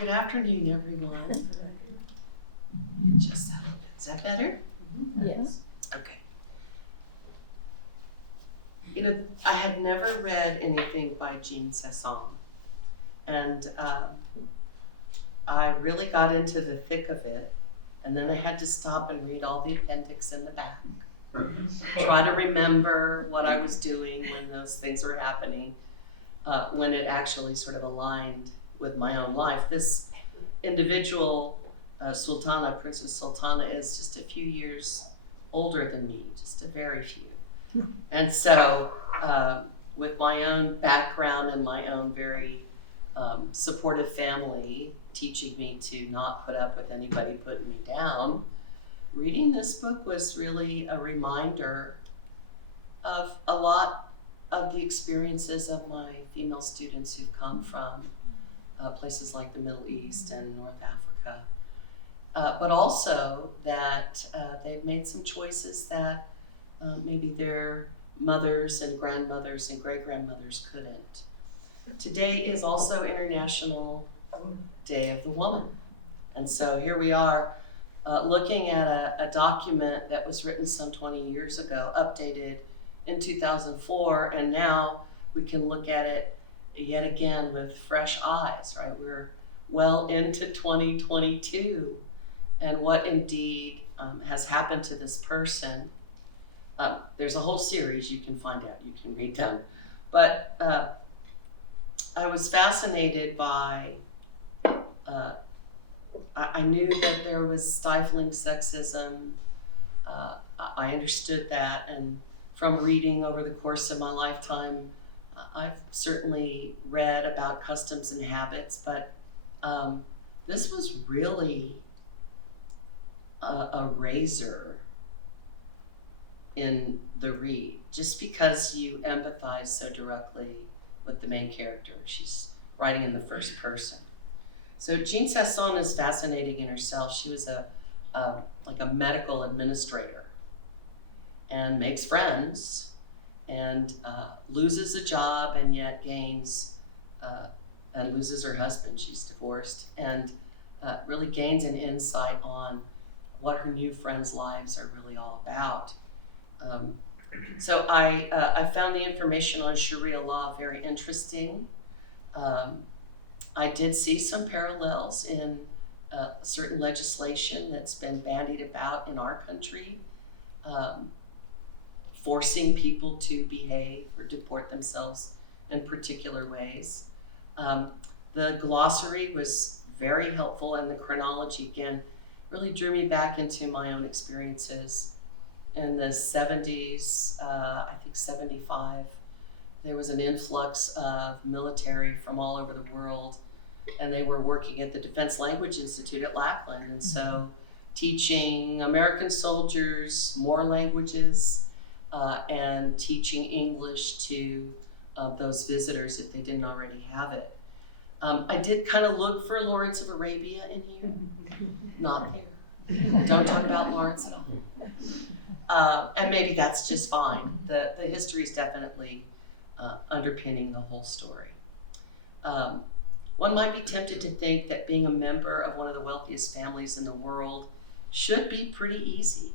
Good afternoon, everyone. Just settle. Is that better? Yes. Okay. You know, I had never read anything by Sasson, and I really got into the thick of it, and then I had to stop and read all the appendix in the back. Try to remember what I was doing when those things were happening, when it actually sort of aligned with my own life. This individual, Princess Sultana, is just a few years older than me, just a very few. And so, with my own background and my own very supportive family teaching me to not put up with anybody putting me down, reading this book was really a reminder of a lot of the experiences of my female students who've come from places like the Middle East and North Africa, but also that they've made some choices that maybe their mothers and grandmothers and great-grandmothers couldn't. Today is also International Day of the Woman. And so here we are looking at a document that was written some 20 years ago, updated in 2004, and now we can look at it yet again with fresh eyes, right? We're well into 2022, and what indeed has happened to this person. There's a whole series you can find out, you can read them. But I was fascinated by, I knew that there was stifling sexism. I understood that, and from reading over the course of my lifetime, I've certainly read about customs and habits, but this was really a razor in the read, just because you empathize so directly with the main character. She's writing in the first person. So Jean Sasson is fascinating in herself. She was like a medical administrator and makes friends and loses a job and yet gains and loses her husband. She's divorced, and really gains an insight on what her new friends' lives are really all about. So I found the information on Sharia law very interesting. I did see some parallels in certain legislation that's been bandied about in our country, forcing people to behave or deport themselves in particular ways. The glossary was very helpful, and the chronology, again, really drew me back into my own experiences. In the 70s, I think 75, there was an influx of military from all over the world, and they were working at the Defense Language Institute at Lackland, and so teaching American soldiers more languages and teaching English to those visitors if they didn't already have it. I did kind of look for Lawrence of Arabia in here. Not there. Don't talk about Lawrence at all. And maybe that's just fine. The history is definitely underpinning the whole story. One might be tempted to think that being a member of one of the wealthiest families in the world should be pretty easy,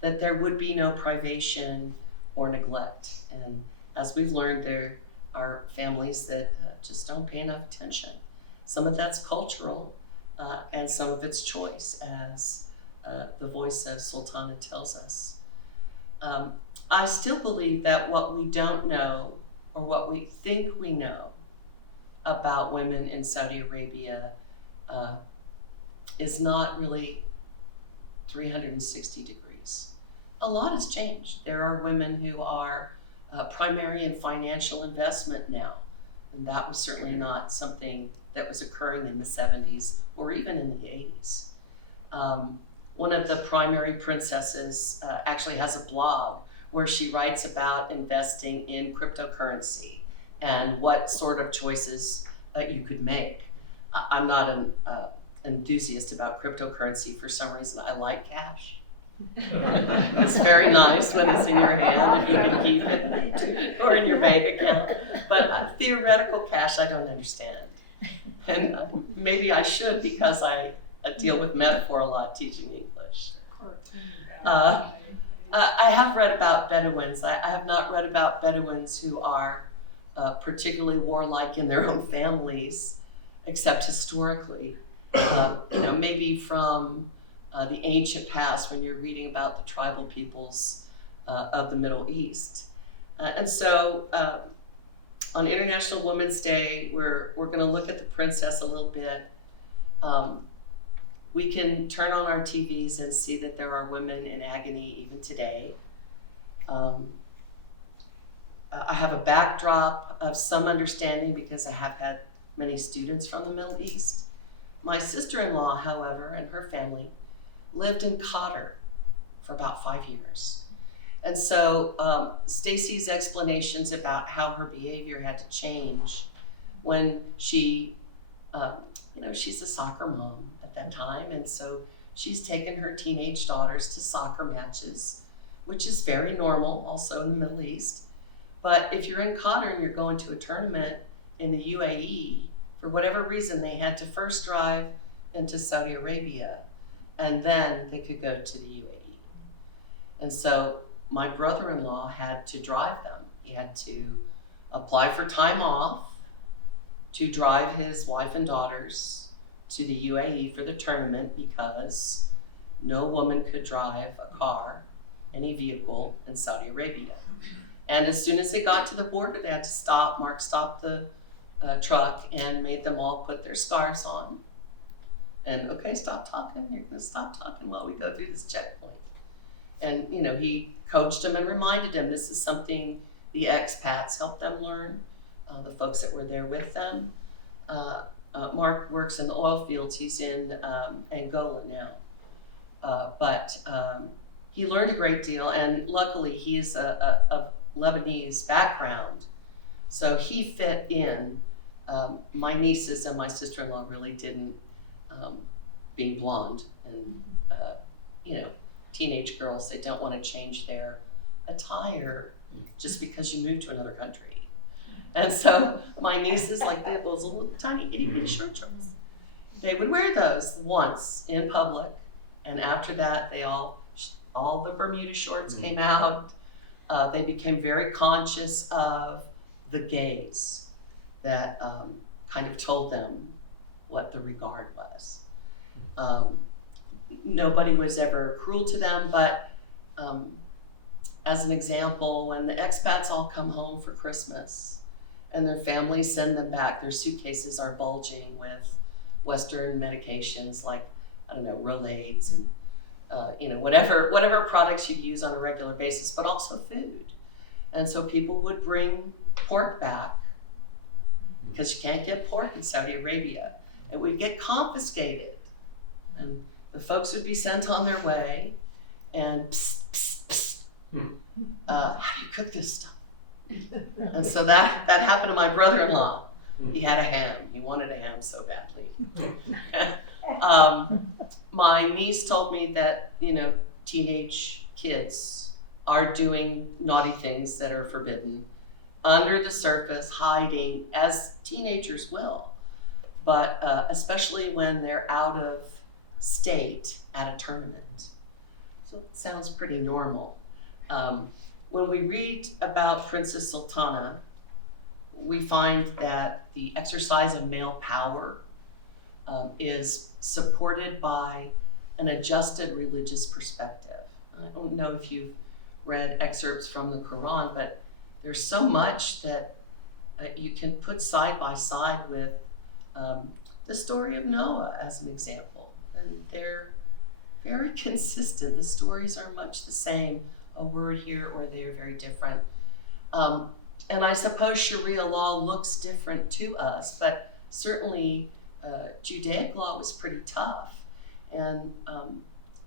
that there would be no privation or neglect. And as we've learned, there are families that just don't pay enough attention. Some of that's cultural, and some of it's choice, as the voice of Sultana tells us. I still believe that what we don't know, or what we think we know about women in Saudi Arabia is not really 360 degrees. A lot has changed. There are women who are primary in financial investment now, and that was certainly not something that was occurring in the 70s or even in the 80s. One of the primary princesses actually has a blog where she writes about investing in cryptocurrency and what sort of choices you could make. I'm not an enthusiast about cryptocurrency for some reason. I like cash. It's very nice when it's in your hand and you can keep it, or in your bank account. But theoretical cash, I don't understand. And maybe I should, because I deal with metaphor a lot teaching English. I have read about Bedouins. I have not read about Bedouins who are particularly warlike in their own families, except historically. Maybe from the ancient past, when you're reading about the tribal peoples of the Middle East. And so on International Women's Day, we're going to look at the princess a little bit. We can turn on our TVs and see that there are women in agony even today. I have a backdrop of some understanding because I have had many students from the Middle East. My sister-in-law, however, and her family lived in Qatar for about 5 years. And so Stacy's explanations about how her behavior had to change when she, she's a soccer mom at that time, and so she's taken her teenage daughters to soccer matches, which is very normal also in the Middle East. But if you're in Qatar and you're going to a tournament in the UAE, for whatever reason, they had to first drive into Saudi Arabia, and then they could go to the UAE. And so my brother-in-law had to drive them. He had to apply for time off to drive his wife and daughters to the UAE for the tournament, because no woman could drive a car, any vehicle, in Saudi Arabia. And as soon as they got to the border, they had to stop. Mark stopped the truck and made them all put their scarves on. And, okay, stop talking. You're going to stop talking while we go through this checkpoint. And, he coached them and reminded them this is something the expats helped them learn, the folks that were there with them. Mark works in the oil fields. He's in Angola now. But he learned a great deal, and luckily he's of Lebanese background. So he fit in. My nieces and my sister-in-law really didn't, being blonde and, teenage girls, they don't want to change their attire just because you moved to another country. And so my nieces, like, they have those little tiny itty bitty short shorts. They would wear those once in public, and after that, they all the Bermuda shorts came out. They became very conscious of the gaze that kind of told them what the regard was. Nobody was ever cruel to them, but as an example, when the expats all come home for Christmas and their families send them back, their suitcases are bulging with Western medications like, Rolaids and whatever products you use on a regular basis, but also food. And so people would bring pork back, because you can't get pork in Saudi Arabia. It would get confiscated, and the folks would be sent on their way, and psst, psst, psst. How do you cook this stuff? And so that happened to my brother-in-law. He had a ham. He wanted a ham so badly. My niece told me that, teenage kids are doing naughty things that are forbidden under the surface, hiding, as teenagers will, but especially when they're out of state at a tournament. So it sounds pretty normal. When we read about Princess Sultana, we find that the exercise of male power is supported by an adjusted religious perspective. I don't know if you've read excerpts from the Quran, but there's so much that you can put side by side with the story of Noah as an example. And they're very consistent. The stories are much the same, a word here or there, very different. And I suppose Sharia law looks different to us, but certainly Judaic law was pretty tough. And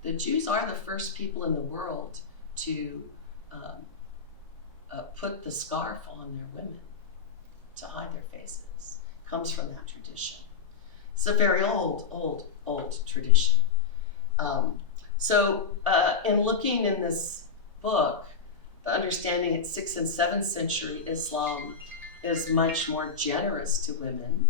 the Jews are the first people in the world to put the scarf on their women to hide their faces. Comes from that tradition. It's a very old tradition. So in looking in this book, the understing at 6th and 7th century Islam is much more generous to women,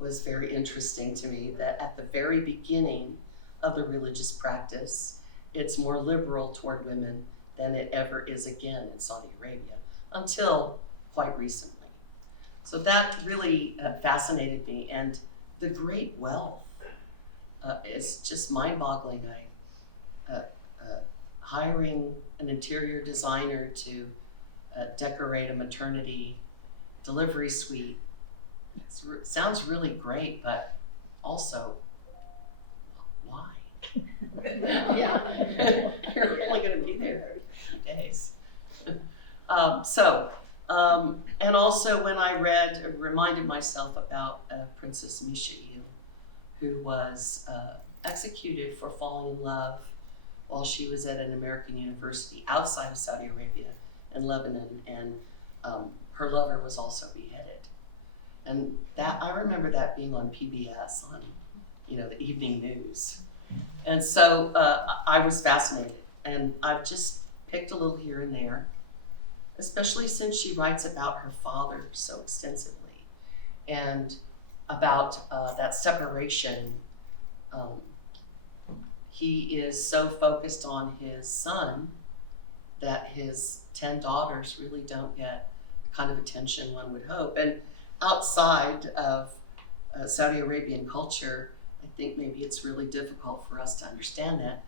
was very interesting to me, that at the very beginning of the religious practice, it's more liberal toward women than it ever is again in Saudi Arabia, until quite recently. So that really fascinated me, and the great wealth is just mind-boggling. Hiring an interior designer to decorate a maternity delivery suite sounds really great, but also, why? Yeah, you're only going to be there a few days. And also when I reminded myself about Princess Mishael, who was executed for falling in love while she was at an American university outside of Saudi Arabia in Lebanon, and her lover was also beheaded. And that, I remember that being on PBS, on the evening news. And so I was fascinated, and I've just picked a little here and there, especially since she writes about her father so extensively, and about that separation. He is so focused on his son that his 10 daughters really don't get the kind of attention one would hope. And outside of Saudi Arabian culture, I think maybe it's really difficult for us to understand that.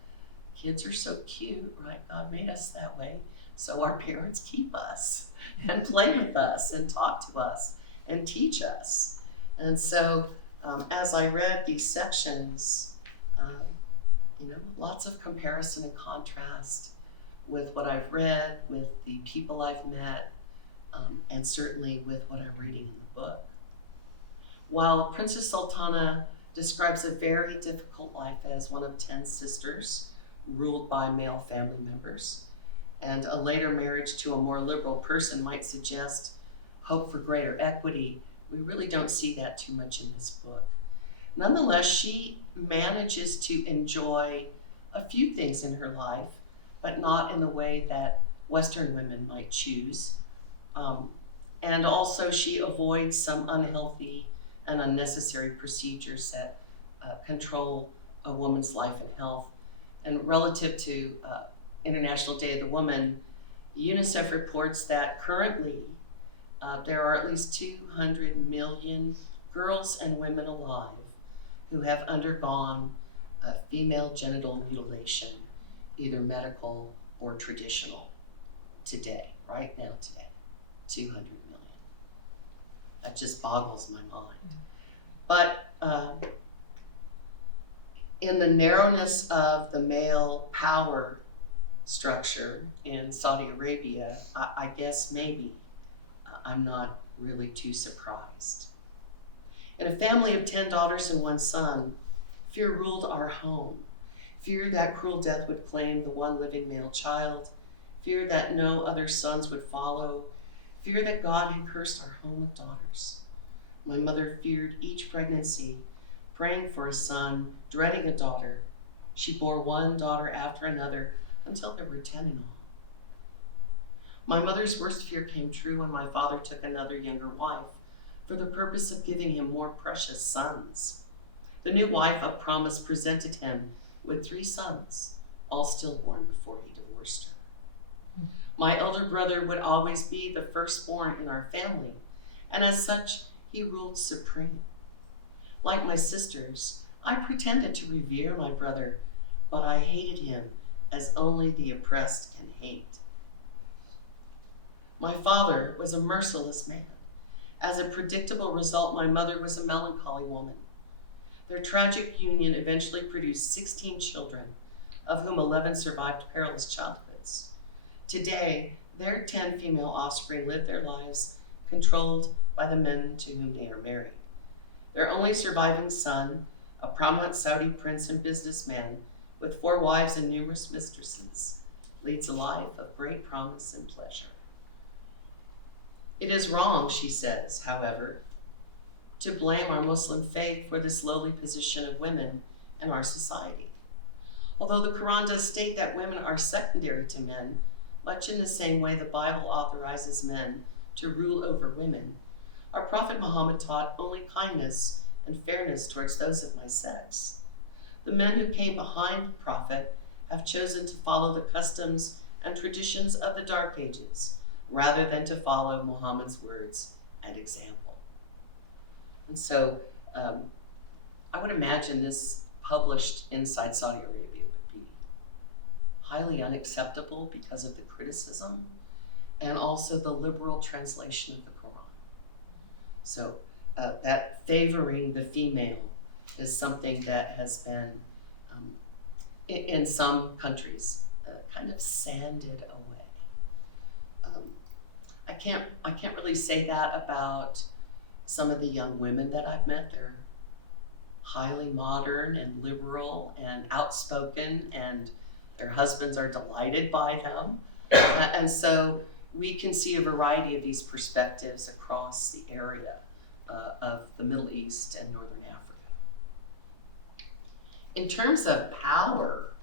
Kids are so cute, right? God made us that way. So our parents keep us and play with us and talk to us and teach us. And so as I read these sections, lots of comparison and contrast with what I've read, with the people I've met, and certainly with what I'm reading in the book. While Princess Sultana describes a very difficult life as one of 10 sisters, ruled by male family members, and a later marriage to a more liberal person might suggest hope for greater equity, we really don't see that too much in this book. Nonetheless, she manages to enjoy a few things in her life, but not in the way that Western women might choose. And also she avoids some unhealthy and unnecessary procedures that control a woman's life and health. And relative to International Day of the Woman, UNICEF reports that currently there are at least 200 million girls and women alive who have undergone female genital mutilation, either medical or traditional, today, right now today, 200 million. That just boggles my mind. But in the narrowness of the male power structure in Saudi Arabia, I guess maybe I'm not really too surprised. In a family of 10 daughters and 1 son, fear ruled our home. Fear that cruel death would claim the one living male child. Fear that no other sons would follow. Fear that God had cursed our home with daughters. My mother feared each pregnancy, praying for a son, dreading a daughter. She bore one daughter after another until there were 10 in all. My mother's worst fear came true when my father took another younger wife for the purpose of giving him more precious sons. The new wife of promise presented him with 3 sons, all stillborn before he divorced her. My elder brother would always be the firstborn in our family, and as such, he ruled supreme. Like my sisters, I pretended to revere my brother, but I hated him as only the oppressed can hate. My father was a merciless man. As a predictable result, my mother was a melancholy woman. Their tragic union eventually produced 16 children, of whom 11 survived perilous childhoods. Today, their 10 female offspring live their lives controlled by the men to whom they are married. Their only surviving son, a prominent Saudi prince and businessman with 4 wives and numerous mistresses, leads a life of great promise and pleasure. It is wrong, she says, however, to blame our Muslim faith for this lowly position of women in our society. Although the Quran does state that women are secondary to men, much in the same way the Bible authorizes men to rule over women, our Prophet Muhammad taught only kindness and fairness towards those of my sex. The men who came behind the prophet have chosen to follow the customs and traditions of the Dark Ages, rather than to follow Muhammad's words and example. And so I would imagine this published inside Saudi Arabia would be highly unacceptable because of the criticism and also the liberal translation of the Quran. So that favoring the female is something that has been, in some countries, kind of sanded away. I can't really say that about some of the young women that I've met. They're highly modern and liberal and outspoken, and their husbands are delighted by them. And so we can see a variety of these perspectives across the area of the Middle East and Northern Africa. In terms of power,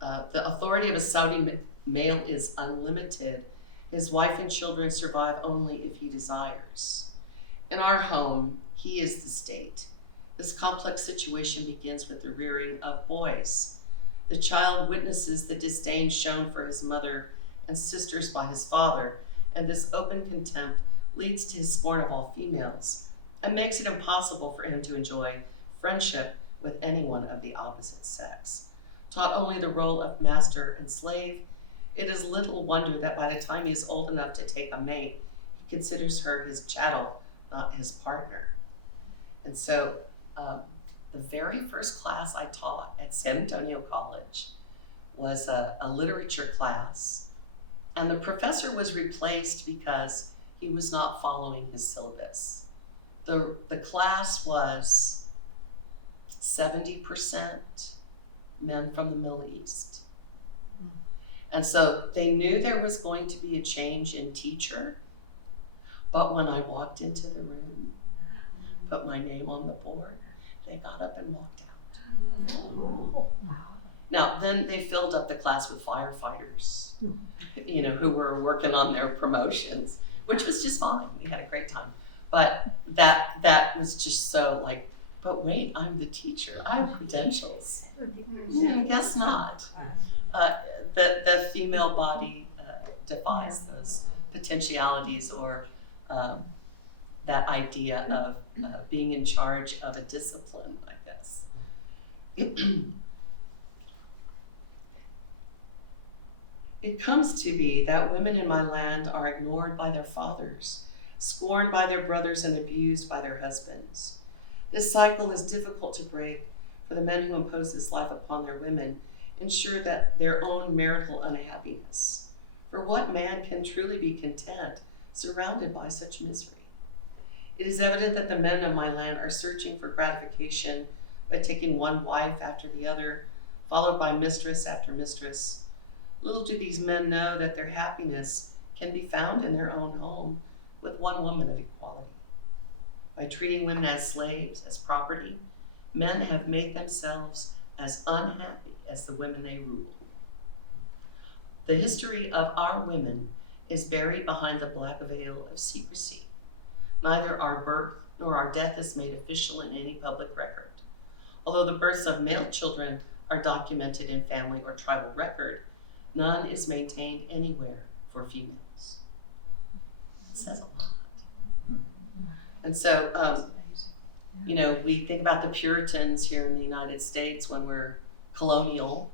the authority of a Saudi male is unlimited. His wife and children survive only if he desires. In our home, he is the state. This complex situation begins with the rearing of boys. The child witnesses the disdain shown for his mother and sisters by his father, and this open contempt leads to his scorn of all females and makes it impossible for him to enjoy friendship with anyone of the opposite sex. Taught only the role of master and slave, it is little wonder that by the time he is old enough to take a mate, he considers her his chattel, not his partner. And so the very first class I taught at San Antonio College was a literature class, and the professor was replaced because he was not following his syllabus. The class was 70% men from the Middle East. And so they knew there was going to be a change in teacher, but when I walked into the room, put my name on the board, they got up and walked out. Now, then they filled up the class with firefighters, who were working on their promotions, which was just fine. We had a great time. But that was just so like, but wait, I'm the teacher. I have credentials. Guess not. The female body defies those potentialities or that idea of being in charge of a discipline, I guess. It comes to be that women in my land are ignored by their fathers, scorned by their brothers, and abused by their husbands. This cycle is difficult to break, for the men who impose this life upon their women ensure that their own marital unhappiness. For what man can truly be content, surrounded by such misery? It is evident that the men of my land are searching for gratification by taking one wife after the other, followed by mistress after mistress. Little do these men know that their happiness can be found in their own home with one woman of equality. By treating women as slaves, as property, men have made themselves as unhappy as the women they rule. The history of our women is buried behind the black veil of secrecy. Neither our birth nor our death is made official in any public record. Although the births of male children are documented in family or tribal record, none is maintained anywhere for females. It says a lot. And so, we think about the Puritans here in the United States when we're colonial,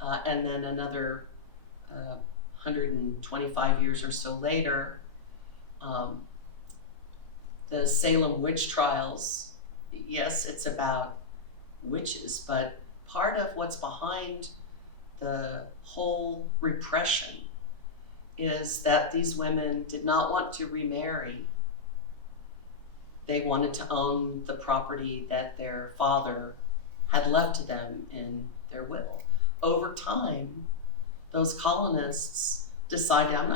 and then another 125 years or so later, the Salem witch trials. Yes, it's about witches, but part of what's behind the whole repression is that these women did not want to remarry. They wanted to own the property that their father had left to them in their will. Over time, those colonists decided, I'm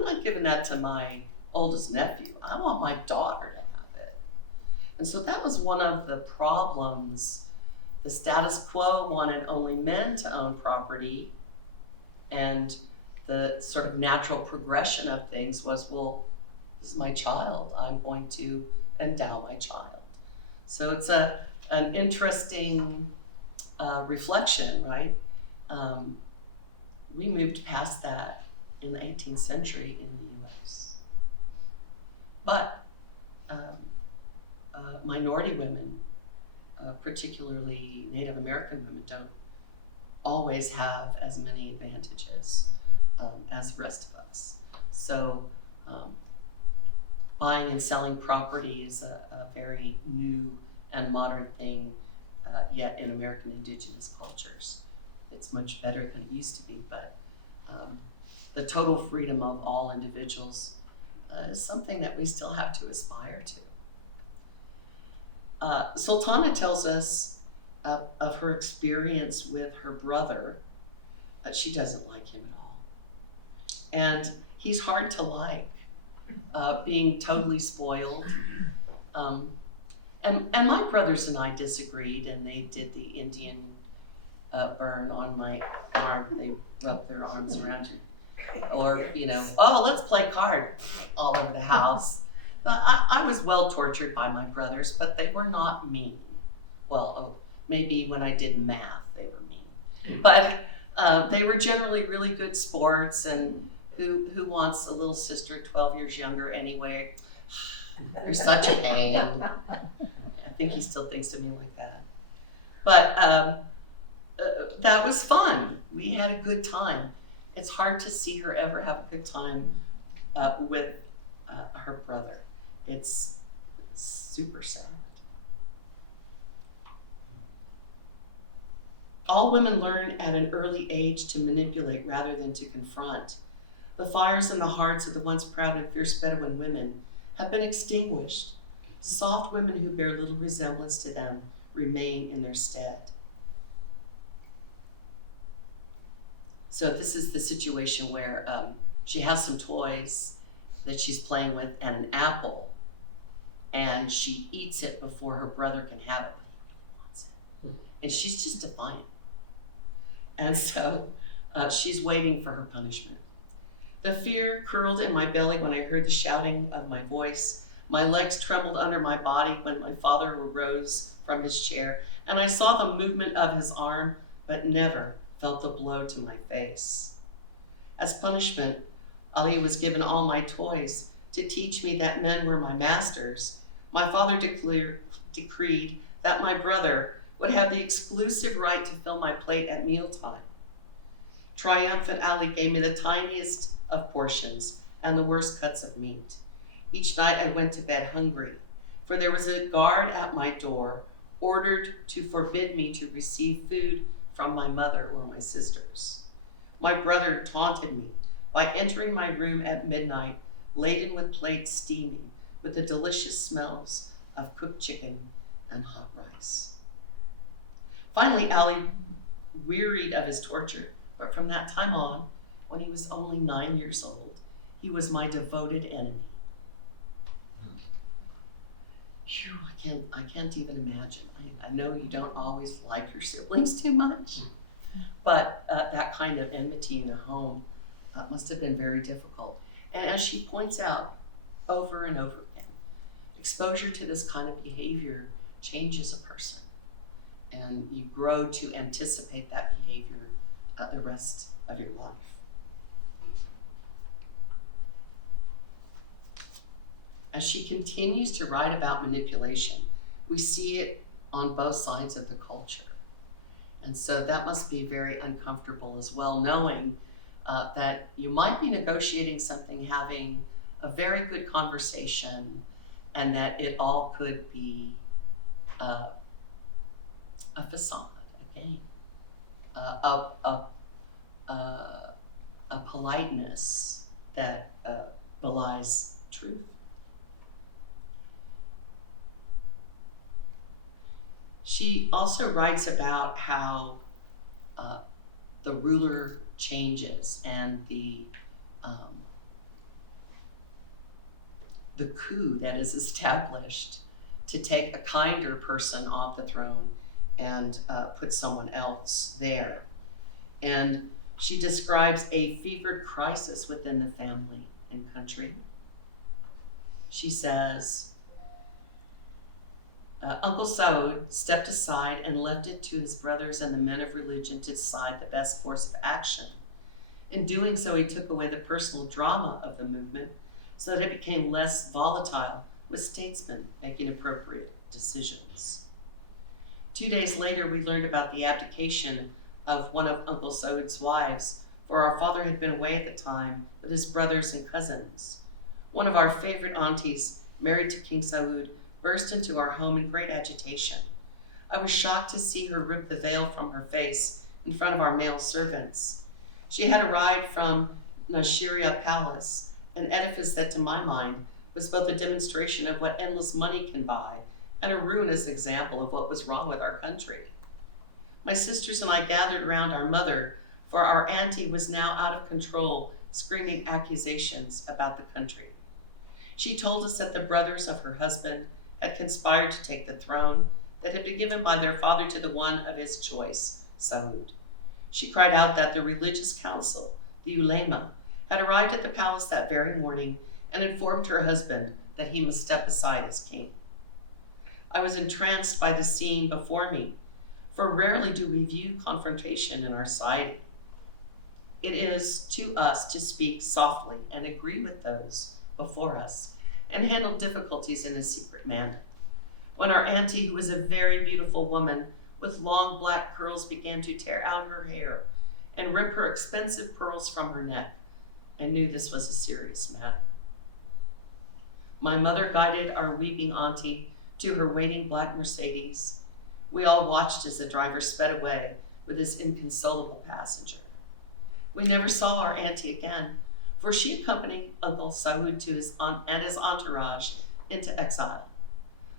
not giving that to my oldest nephew. I want my daughter to have it. And so that was one of the problems. The status quo wanted only men to own property, and the sort of natural progression of things was, well, this is my child. I'm going to endow my child. So it's an interesting reflection, right? We moved past that in the 18th century in the US. But minority women, particularly Native American women, don't always have as many advantages as the rest of us. So buying and selling property is a very new and modern thing, yet in American indigenous cultures. It's much better than it used to be, but the total freedom of all individuals is something that we still have to aspire to. Sultana tells us of her experience with her brother. She doesn't like him at all. And he's hard to like, being totally spoiled. And my brothers and I disagreed, and they did the Indian burn on my arm. They rubbed their arms around you. Or, oh, let's play card all over the house. I was well tortured by my brothers, but they were not mean. Well, maybe when I did math, they were mean. But they were generally really good sports, and who wants a little sister 12 years younger anyway? You're such a pain. I think he still thinks of me like that. But that was fun. We had a good time. It's hard to see her ever have a good time with her brother. It's super sad. All women learn at an early age to manipulate rather than to confront. The fires in the hearts of the once proud and fierce Bedouin women have been extinguished. Soft women who bear little resemblance to them remain in their stead. So this is the situation where she has some toys that she's playing with and an apple, and she eats it before her brother can have it, but he really wants it. And she's just defiant. And so she's waiting for her punishment. The fear curled in my belly when I heard the shouting of my voice. My legs trembled under my body when my father arose from his chair, and I saw the movement of his arm, but never felt the blow to my face. As punishment, Ali was given all my toys to teach me that men were my masters. My father decreed that my brother would have the exclusive right to fill my plate at mealtime. Triumphant Ali gave me the tiniest of portions and the worst cuts of meat. Each night I went to bed hungry, for there was a guard at my door, ordered to forbid me to receive food from my mother or my sisters. My brother taunted me by entering my room at midnight, laden with plates steaming with the delicious smells of cooked chicken and hot rice. Finally, Ali wearied of his torture, but from that time on, when he was only 9 years old, he was my devoted enemy. Phew, I can't even imagine. I know you don't always like your siblings too much, but that kind of enmity in a home must have been very difficult. And as she points out over and over again, exposure to this kind of behavior changes a person, and you grow to anticipate that behavior the rest of your life. As she continues to write about manipulation, we see it on both sides of the culture. And so that must be very uncomfortable as well, knowing that you might be negotiating something, having a very good conversation, and that it all could be a facade, a game, a politeness that belies truth. She also writes about how the ruler changes and the coup that is established to take a kinder person off the throne and put someone else there. And she describes a fevered crisis within the family and country. She says, Uncle Saud stepped aside and left it to his brothers and the men of religion to decide the best course of action. In doing so, he took away the personal drama of the movement so that it became less volatile, with statesmen making appropriate decisions. 2 days later, we learned about the abdication of one of Uncle Saud's wives, for our father had been away at the time with his brothers and cousins. One of our favorite aunties, married to King Saud, burst into our home in great agitation. I was shocked to see her rip the veil from her face in front of our male servants. She had arrived from Nashiria Palace, an edifice that, to my mind, was both a demonstration of what endless money can buy and a ruinous example of what was wrong with our country. My sisters and I gathered around our mother, for our auntie was now out of control, screaming accusations about the country. She told us that the brothers of her husband had conspired to take the throne that had been given by their father to the one of his choice, Saud. She cried out that the religious council, the ulema, had arrived at the palace that very morning and informed her husband that he must step aside as king. I was entranced by the scene before me, for rarely do we view confrontation in our society. It is to us to speak softly and agree with those before us and handle difficulties in a secret manner. When our auntie, who was a very beautiful woman with long black curls, began to tear out her hair and rip her expensive pearls from her neck, I knew this was a serious matter. My mother guided our weeping auntie to her waiting black Mercedes. We all watched as the driver sped away with his inconsolable passenger. We never saw our auntie again, for she accompanied Uncle Saud to his entourage into exile.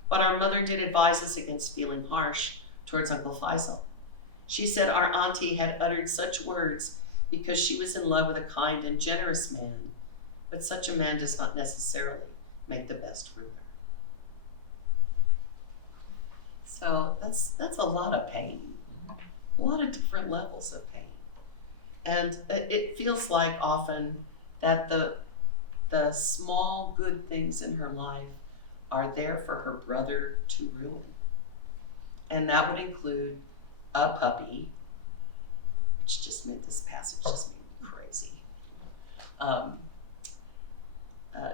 But our mother did advise us against feeling harsh towards Uncle Faisal. She said our auntie had uttered such words because she was in love with a kind and generous man, but such a man does not necessarily make the best ruler. So that's a lot of pain, a lot of different levels of pain. And it feels like often that the small good things in her life are there for her brother to ruin. And that would include a puppy, which just made this passage just made me crazy.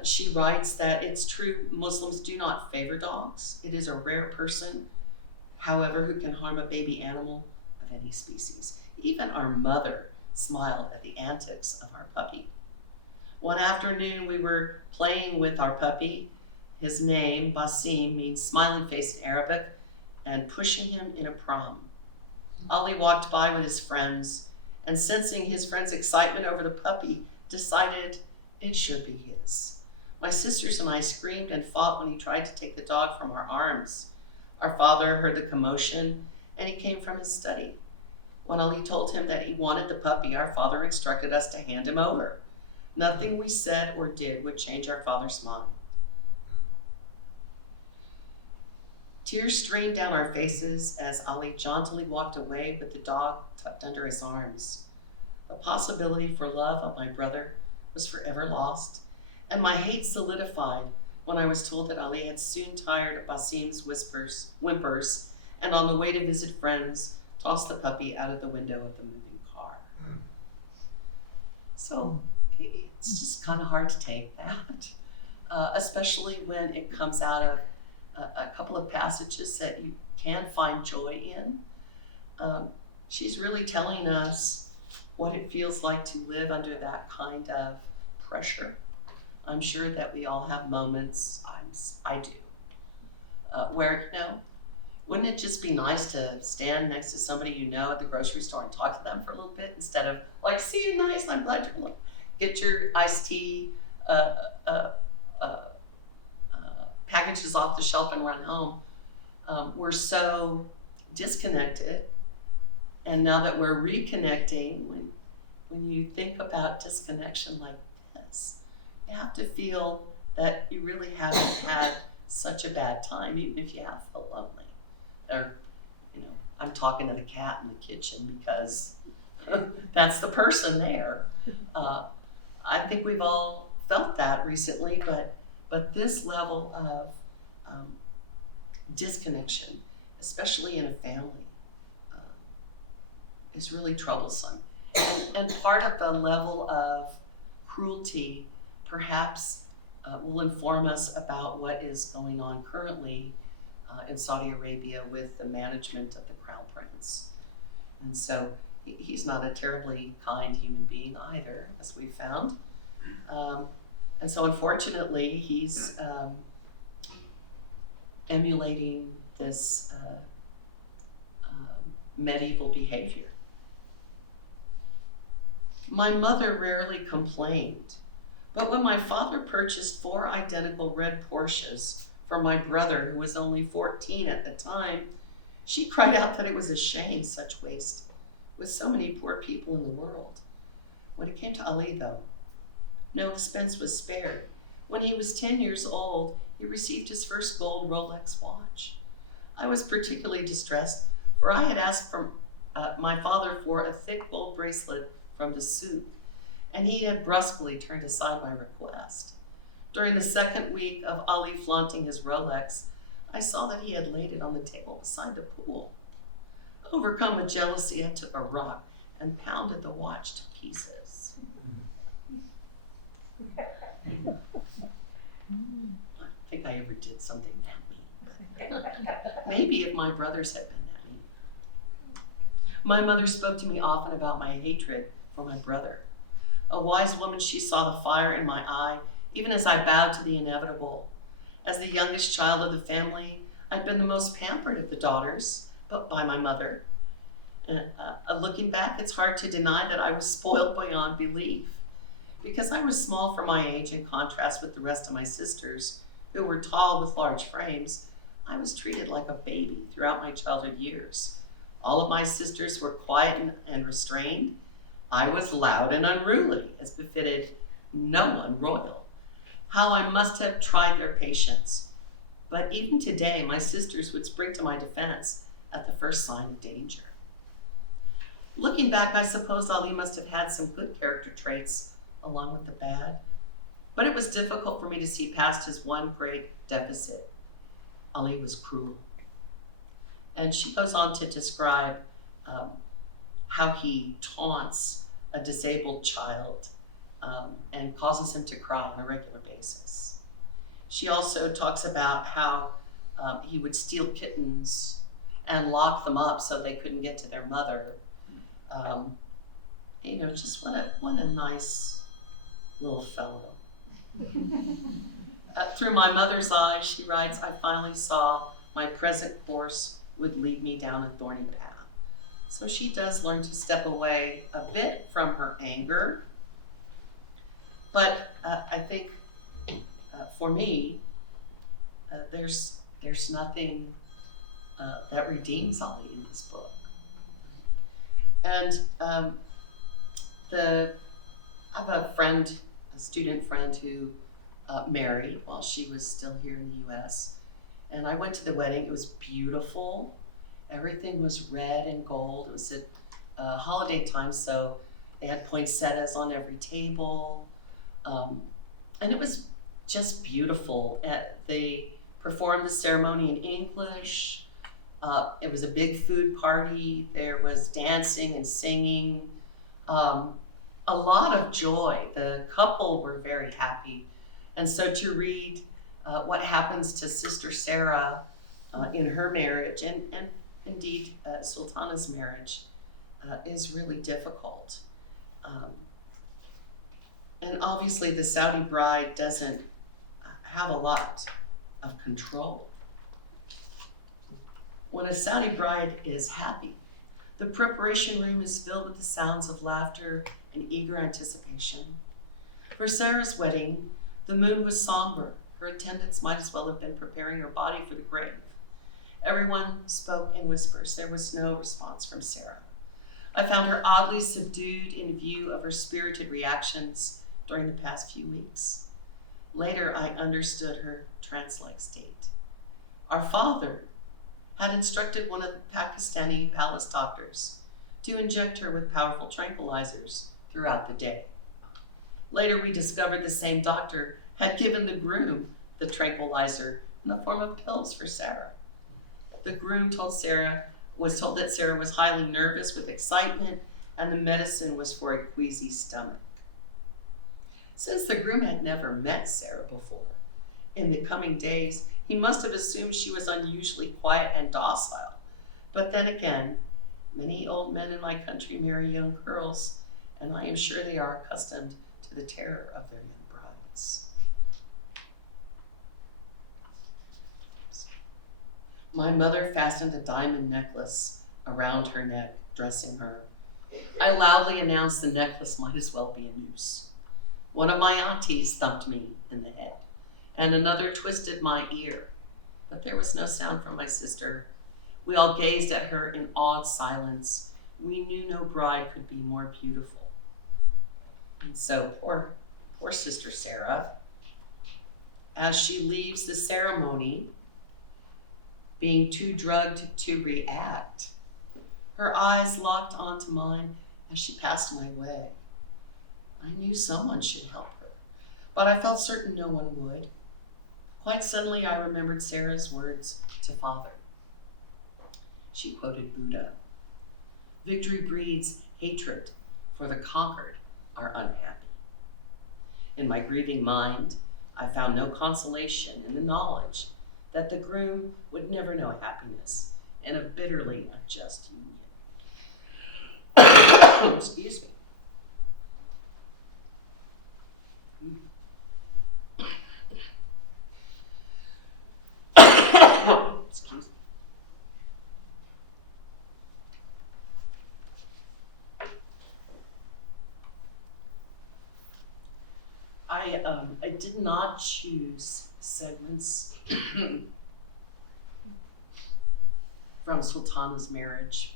She writes that it's true Muslims do not favor dogs. It is a rare person, however, who can harm a baby animal of any species. Even our mother smiled at the antics of our puppy. One afternoon we were playing with our puppy. His name, Basim, means smiling face in Arabic, and pushing him in a prom. Ali walked by with his friends, and sensing his friend's excitement over the puppy, decided it should be his. My sisters and I screamed and fought when he tried to take the dog from our arms. Our father heard the commotion, and he came from his study. When Ali told him that he wanted the puppy, our father instructed us to hand him over. Nothing we said or did would change our father's mind. Tears streamed down our faces as Ali jauntily walked away with the dog tucked under his arms. The possibility for love of my brother was forever lost, and my hate solidified when I was told that Ali had soon tired of Basim's whimpers, and on the way to visit friends, tossed the puppy out of the window of the moving car. So it's just kind of hard to take that, especially when it comes out of a couple of passages that you can find joy in. She's really telling us what it feels like to live under that kind of pressure. I'm sure that we all have moments, I do, where, wouldn't it just be nice to stand next to somebody you know at the grocery store and talk to them for a little bit instead of like, see you nice, I'm glad you're like, get your iced tea packages off the shelf and run home. We're so disconnected, and now that we're reconnecting, when you think about disconnection like this, you have to feel that you really haven't had such a bad time, even if you have felt lonely. Or, I'm talking to the cat in the kitchen because that's the person there. I think we've all felt that recently, but this level of disconnection, especially in a family, is really troublesome. And part of the level of cruelty perhaps will inform us about what is going on currently in Saudi Arabia with the management of the Crown Prince. And so he's not a terribly kind human being either, as we found. And so unfortunately, he's emulating this medieval behavior. My mother rarely complained, but when my father purchased 4 identical red Porsches for my brother, who was only 14 at the time, she cried out that it was a shame such waste with so many poor people in the world. When it came to Ali, though, no expense was spared. When he was 10 years old, he received his first gold Rolex watch. I was particularly distressed, for I had asked from my father for a thick gold bracelet from the souk, and he had brusquely turned aside my request. During the second week of Ali flaunting his Rolex, I saw that he had laid it on the table beside the pool. Overcome with jealousy, I took a rock and pounded the watch to pieces. I think I ever did something that mean. Maybe if my brothers had been that mean. My mother spoke to me often about my hatred for my brother. A wise woman, she saw the fire in my eye, even as I bowed to the inevitable. As the youngest child of the family, I'd been the most pampered of the daughters, but by my mother. Looking back, it's hard to deny that I was spoiled beyond belief. Because I was small for my age in contrast with the rest of my sisters, who were tall with large frames, I was treated like a baby throughout my childhood years. All of my sisters were quiet and restrained. I was loud and unruly, as befitted no one royal. How I must have tried their patience. But even today, my sisters would spring to my defense at the first sign of danger. Looking back, I suppose Ali must have had some good character traits along with the bad, but it was difficult for me to see past his one great deficit. Ali was cruel. And she goes on to describe how he taunts a disabled child and causes him to cry on a regular basis. She also talks about how he would steal kittens and lock them up so they couldn't get to their mother. Just what a nice little fellow. Through my mother's eyes, she writes, I finally saw my present course would lead me down a thorny path. So she does learn to step away a bit from her anger. But I think for me, there's nothing that redeems Ali in this book. And I have a student friend who married while she was still here in the US. And I went to the wedding. It was beautiful. Everything was red and gold. It was at holiday time, so they had poinsettias on every table. And it was just beautiful. They performed the ceremony in English. It was a big food party. There was dancing and singing. A lot of joy. The couple were very happy. And so to read what happens to Sister Sarah in her marriage, and indeed Sultana's marriage, is really difficult. And obviously the Saudi bride doesn't have a lot of control. When a Saudi bride is happy, the preparation room is filled with the sounds of laughter and eager anticipation. For Sarah's wedding, the moon was somber. Her attendants might as well have been preparing her body for the grave. Everyone spoke in whispers. There was no response from Sarah. I found her oddly subdued in view of her spirited reactions during the past few weeks. Later, I understood her trance-like state. Our father had instructed one of the Pakistani palace doctors to inject her with powerful tranquilizers throughout the day. Later, we discovered the same doctor had given the groom the tranquilizer in the form of pills for Sarah. The groom was told that Sarah was highly nervous with excitement, and the medicine was for a queasy stomach. Since the groom had never met Sarah before, in the coming days, he must have assumed she was unusually quiet and docile. But then again, many old men in my country marry young girls, and I am sure they are accustomed to the terror of their young brides. My mother fastened a diamond necklace around her neck, dressing her. I loudly announced the necklace might as well be a noose. One of my aunties thumped me in the head, and another twisted my ear. But there was no sound from my sister. We all gazed at her in awed silence. We knew no bride could be more beautiful. And so poor Sister Sarah, as she leaves the ceremony, being too drugged to react, her eyes locked onto mine as she passed my way. I knew someone should help her, but I felt certain no one would. Quite suddenly, I remembered Sarah's words to Father. She quoted Buddha. Victory breeds hatred, for the conquered are unhappy. In my grieving mind, I found no consolation in the knowledge that the groom would never know happiness in a bitterly unjust union. Excuse me. Excuse me. I did not choose segments from Sultana's marriage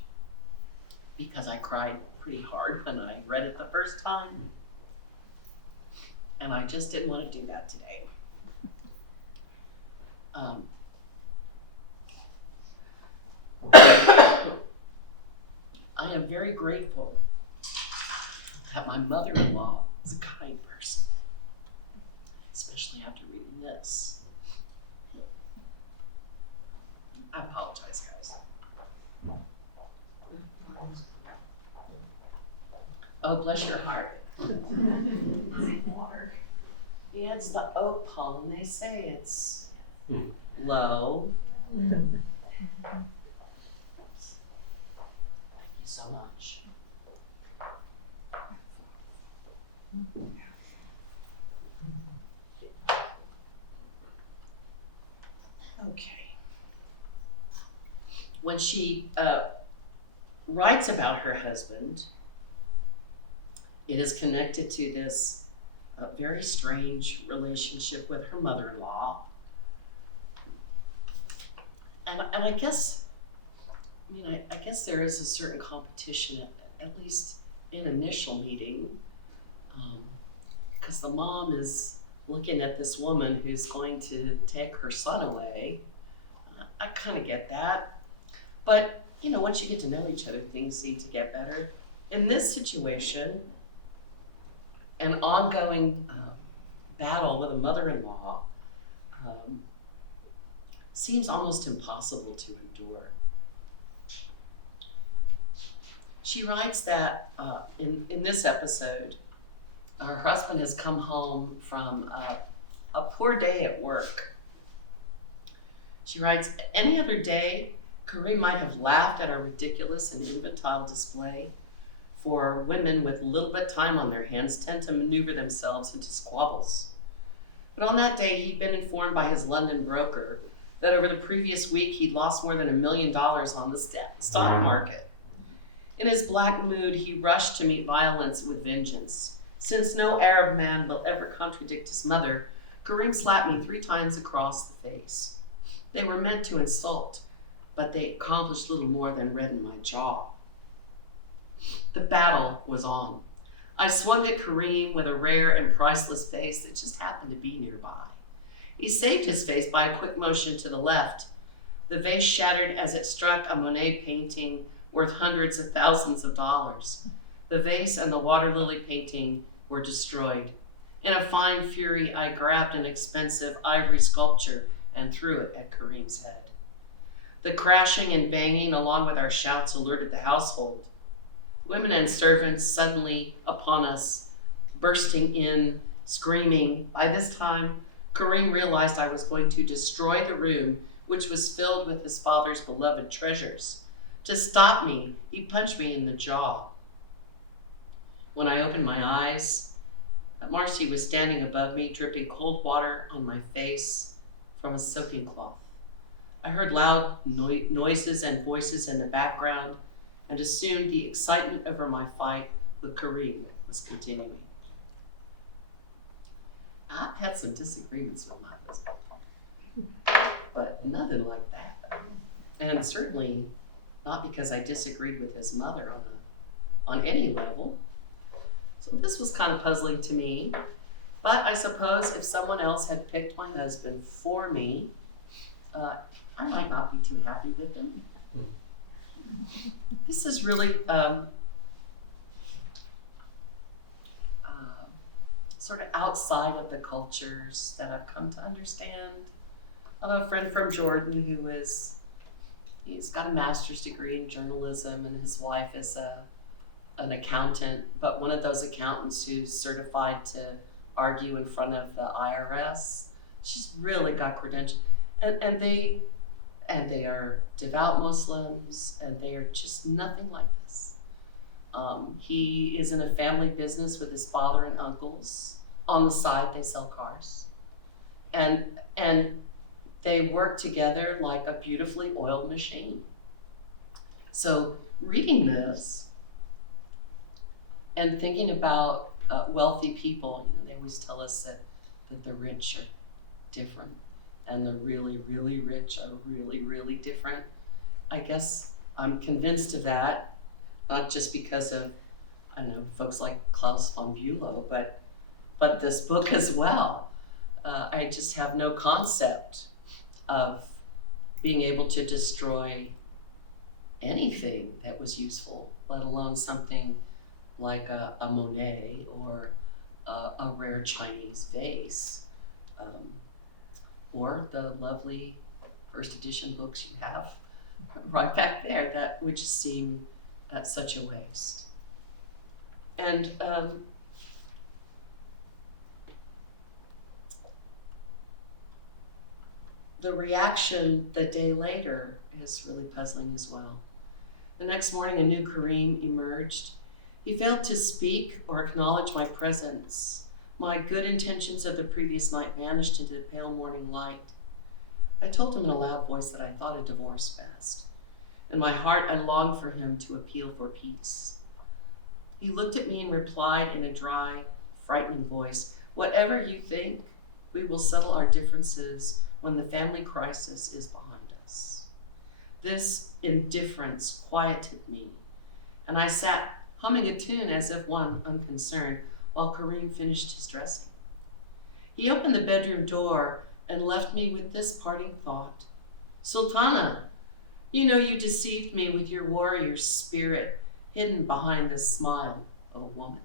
because I cried pretty hard when I read it the first time, and I just didn't want to do that today. I am very grateful that my mother-in-law is a kind person, especially after reading this. I apologize, guys. Oh, bless your heart. Water. Yeah, it's the oak pollen. They say it's low. Thank you so much. Okay. When she writes about her husband, it is connected to this very strange relationship with her mother-in-law. And I guess, I guess there is a certain competition, at least in initial meeting, because the mom is looking at this woman who's going to take her son away. I kind of get that. But, once you get to know each other, things seem to get better. In this situation, an ongoing battle with a mother-in-law seems almost impossible to endure. She writes that in this episode, her husband has come home from a poor day at work. She writes, any other day, Kareem might have laughed at our ridiculous and infantile display, for women with little bit time on their hands tend to maneuver themselves into squabbles. But on that day, he'd been informed by his London broker that over the previous week, he'd lost more than $1 million on the stock market. In his black mood, he rushed to meet violence with vengeance. Since no Arab man will ever contradict his mother, Kareem slapped me 3 times across the face. They were meant to insult, but they accomplished little more than redden my jaw. The battle was on. I swung at Kareem with a rare and priceless vase that just happened to be nearby. He saved his face by a quick motion to the left. The vase shattered as it struck a Monet painting worth hundreds of thousands of dollars. The vase and the water lily painting were destroyed. In a fine fury, I grabbed an expensive ivory sculpture and threw it at Kareem's head. The crashing and banging, along with our shouts, alerted the household. Women and servants suddenly upon us, bursting in, screaming. By this time, Kareem realized I was going to destroy the room, which was filled with his father's beloved treasures. To stop me, he punched me in the jaw. When I opened my eyes, Marcy was standing above me, dripping cold water on my face from a soaking cloth. I heard loud noises and voices in the background and assumed the excitement over my fight with Kareem was continuing. I've had some disagreements with my husband, but nothing like that. And certainly not because I disagreed with his mother on any level. So this was kind of puzzling to me. But I suppose if someone else had picked my husband for me, I might not be too happy with him. This is really sort of outside of the cultures that I've come to understand. I have a friend from Jordan he's got a master's degree in journalism, and his wife is an accountant, but one of those accountants who's certified to argue in front of the IRS. She's really got credentials, and they are devout Muslims, and they are just nothing like this. He is in a family business with his father and uncles. On the side, they sell cars, and they work together like a beautifully oiled machine. So reading this and thinking about wealthy people, they always tell us that the rich are different and the really, really rich are really, really different. I guess I'm convinced of that, not just because of, folks like Klaus von Bülow, but this book as well. I just have no concept of being able to destroy anything that was useful, let alone something like a Monet or a rare Chinese vase, or the lovely first edition books you have right back there that would just seem such a waste. And the reaction the day later is really puzzling as well. The next morning, a new Kareem emerged. He failed to speak or acknowledge my presence. My good intentions of the previous night vanished into the pale morning light. I told him in a loud voice that I thought a divorce best. In my heart, I longed for him to appeal for peace. He looked at me and replied in a dry, frightening voice, "Whatever you think, we will settle our differences when the family crisis is behind us." This indifference quieted me, and I sat humming a tune as if one unconcerned while Kareem finished his dressing. He opened the bedroom door and left me with this parting thought. "Sultana, you deceived me with your warrior spirit hidden behind the smile of a woman."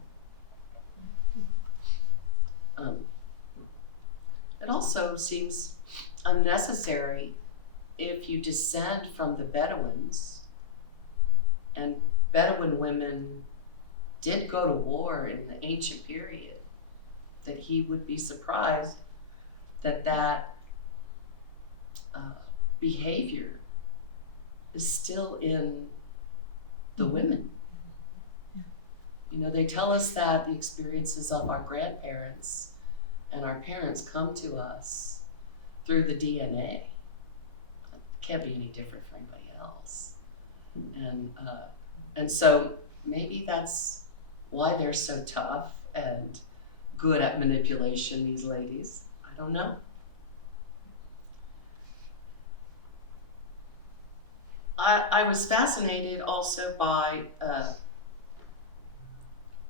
It also seems unnecessary if you descend from the Bedouins, and Bedouin women did go to war in the ancient period, that he would be surprised that behavior is still in the women. They tell us that the experiences of our grandparents and our parents come to us through the DNA. It can't be any different for anybody else. And so maybe that's why they're so tough and good at manipulation, these ladies. I don't know. I was fascinated also by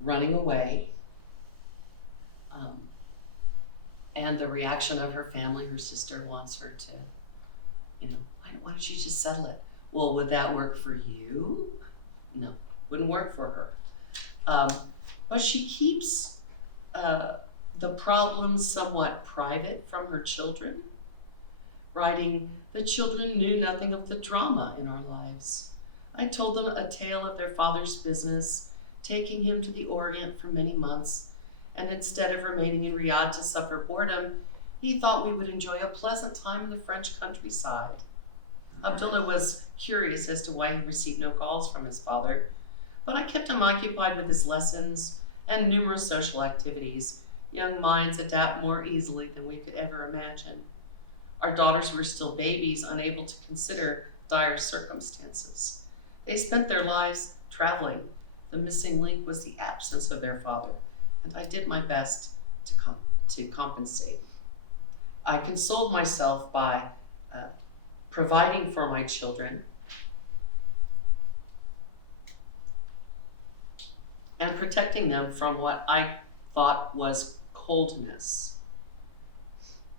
running away, and the reaction of her family. Her sister wants her to, why don't you just settle it? Well, would that work for you? No, wouldn't work for her. But she keeps the problem somewhat private from her children, writing, "The children knew nothing of the drama in our lives. I told them a tale of their father's business, taking him to the Orient for many months, and instead of remaining in Riyadh to suffer boredom, he thought we would enjoy a pleasant time in the French countryside." Abdullah was curious as to why he received no calls from his father, but I kept him occupied with his lessons and numerous social activities. Young minds adapt more easily than we could ever imagine. Our daughters were still babies, unable to consider dire circumstances. They spent their lives traveling. The missing link was the absence of their father, and I did my best to compensate. I consoled myself by providing for my children and protecting them from what I thought was coldness.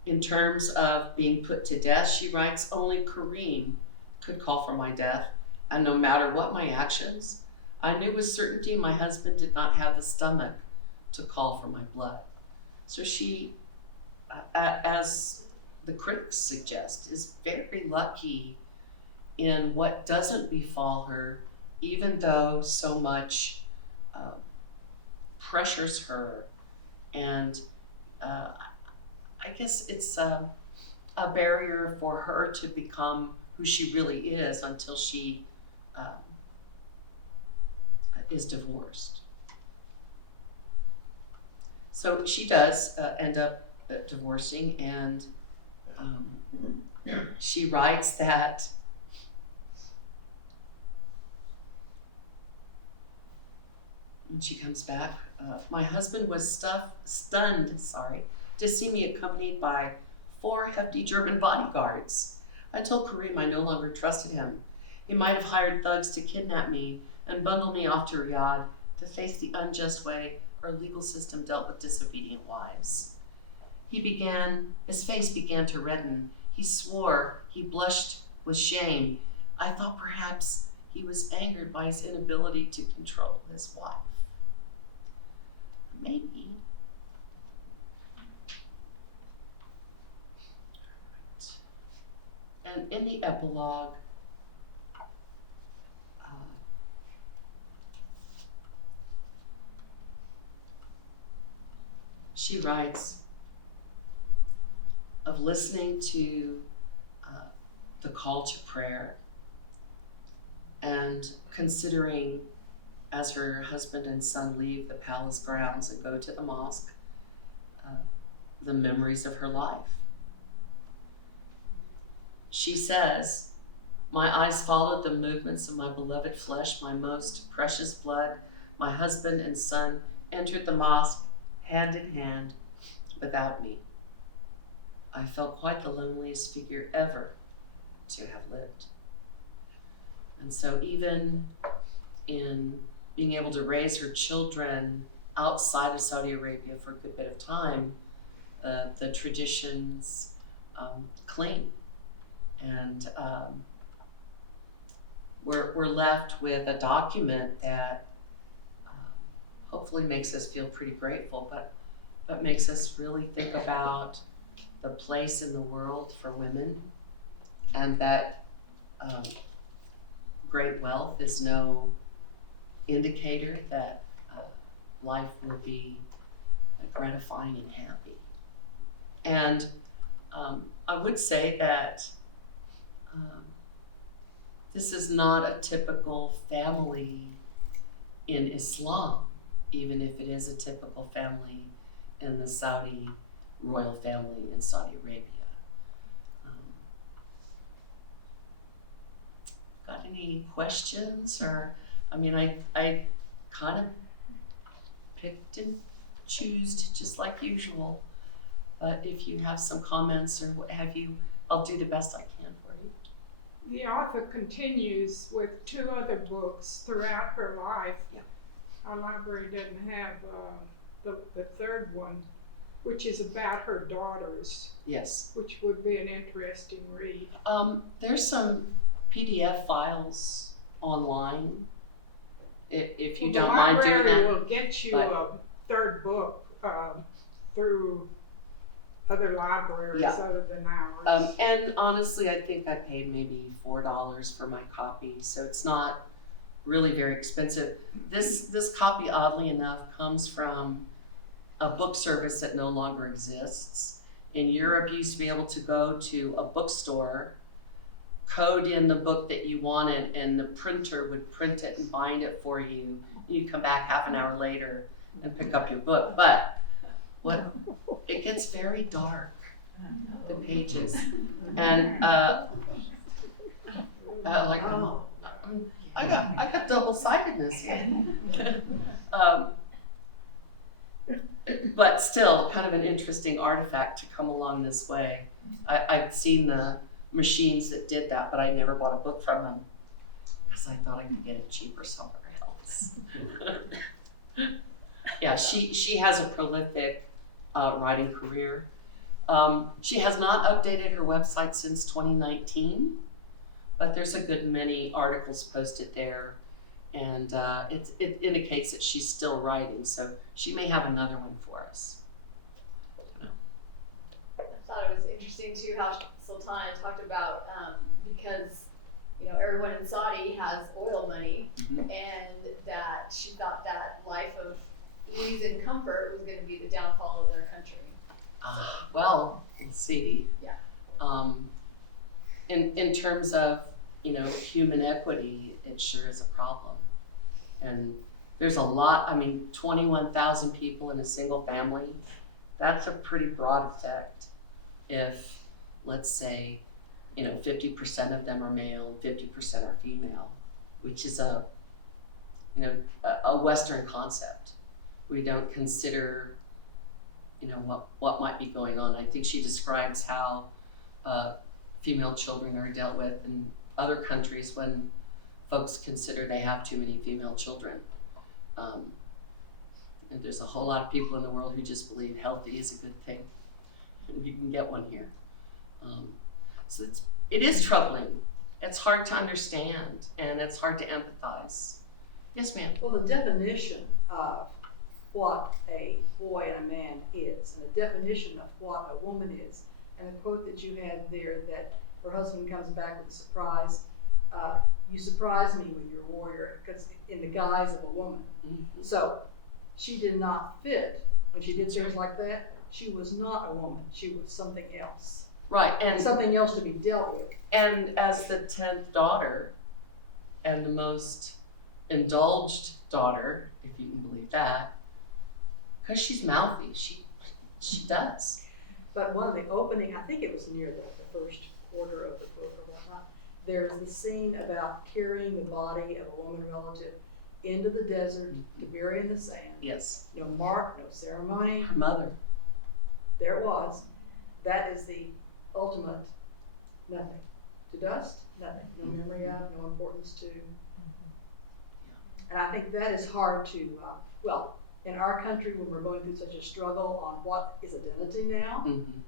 In terms of being put to death, she writes, "Only Kareem could call for my death, and no matter what my actions, I knew with certainty my husband did not have the stomach to call for my blood." So she, as the critics suggest, is very lucky in what doesn't befall her, even though so much pressures her. And I guess it's a barrier for her to become who she really is until she is divorced. So she does end up divorcing, and she writes that when she comes back, "My husband was stunned to see me accompanied by 4 hefty German bodyguards. I told Kareem I no longer trusted him. He might have hired thugs to kidnap me and bundle me off to Riyadh to face the unjust way our legal system dealt with disobedient wives. His face began to redden. He swore, he blushed with shame. I thought perhaps he was angered by his inability to control his wife." Maybe. And in the epilogue, she writes of listening to the call to prayer and considering, as her husband and son leave the palace grounds and go to the mosque, the memories of her life. She says, "My eyes followed the movements of my beloved flesh, my most precious blood. My husband and son entered the mosque hand in hand without me. I felt quite the loneliest figure ever to have lived." And so even in being able to raise her children outside of Saudi Arabia for a good bit of time, the traditions cling. And we're left with a document that hopefully makes us feel pretty grateful, but makes us really think about the place in the world for women, and that great wealth is no indicator that life will be gratifying and happy. And I would say that this is not a typical family in Islam, even if it is a typical family in the Saudi royal family in Saudi Arabia. Got any questions? Or, I mean, I kind of picked and choose just like usual. But if you have some comments or what have you, I'll do the best I can for you. The author continues with 2 other books throughout her life. Yeah. Our library doesn't have the third one, which is about her daughters. Yes. Which would be an interesting read. There's some PDF files online, if you don't mind doing that. The library will get you a third book through other libraries Yeah. other than ours. And honestly, I think I paid maybe $4 for my copy, so it's not really very expensive. This copy, oddly enough, comes from a book service that no longer exists. In Europe, you used to be able to go to a bookstore, code in the book that you wanted, and the printer would print it and bind it for you. You'd come back half an hour later and pick up your book. But it gets very dark, the pages, and like I got double-sidedness here. But still, kind of an interesting artifact to come along this way. I've seen the machines that did that, but I never bought a book from them because I thought I could get it cheaper somewhere else. Yeah, she has a prolific writing career. She has not updated her website since 2019, but there's a good many articles posted there, and it indicates that she's still writing, so she may have another one for us. I thought it was interesting too how Sultana talked about because everyone in Saudi has oil money, and that she thought that life of ease and comfort was going to be the downfall of their country. Well, we'll see. Yeah. In terms of human equity, it sure is a problem, and there's a lot. 21,000 people in a single family. That's a pretty broad effect. If, let's say, 50% of them are male, 50% are female, which is a Western concept. We don't consider, what might be going on. I think she describes how female children are dealt with in other countries when folks consider they have too many female children. And there's a whole lot of people in the world who just believe healthy is a good thing, and you can get one here. So it is troubling. It's hard to understand, and it's hard to empathize. Yes, ma'am. Well, the definition of what a boy and a man is, and the definition of what a woman is, and the quote that you had there that her husband comes back with a surprise, you surprise me with your warrior, because in the guise of a woman. Mm-hmm. So she did not fit when she did things like that. She was not a woman. She was something else. Right, and Something else to be dealt with. And as the 10th daughter, and the most indulged daughter, if you can believe that, because she's mouthy, she does. But one of the opening, I think it was near the first quarter of the book or whatnot, there's the scene about carrying the body of a woman relative into the desert to bury in the sand. Yes. No mark, no ceremony. Her mother. There it was. That is the ultimate nothing. To dust, nothing. No memory of, no importance to. And I think that is hard to, in our country when we're going through such a struggle on what is identity now, Mm-hmm.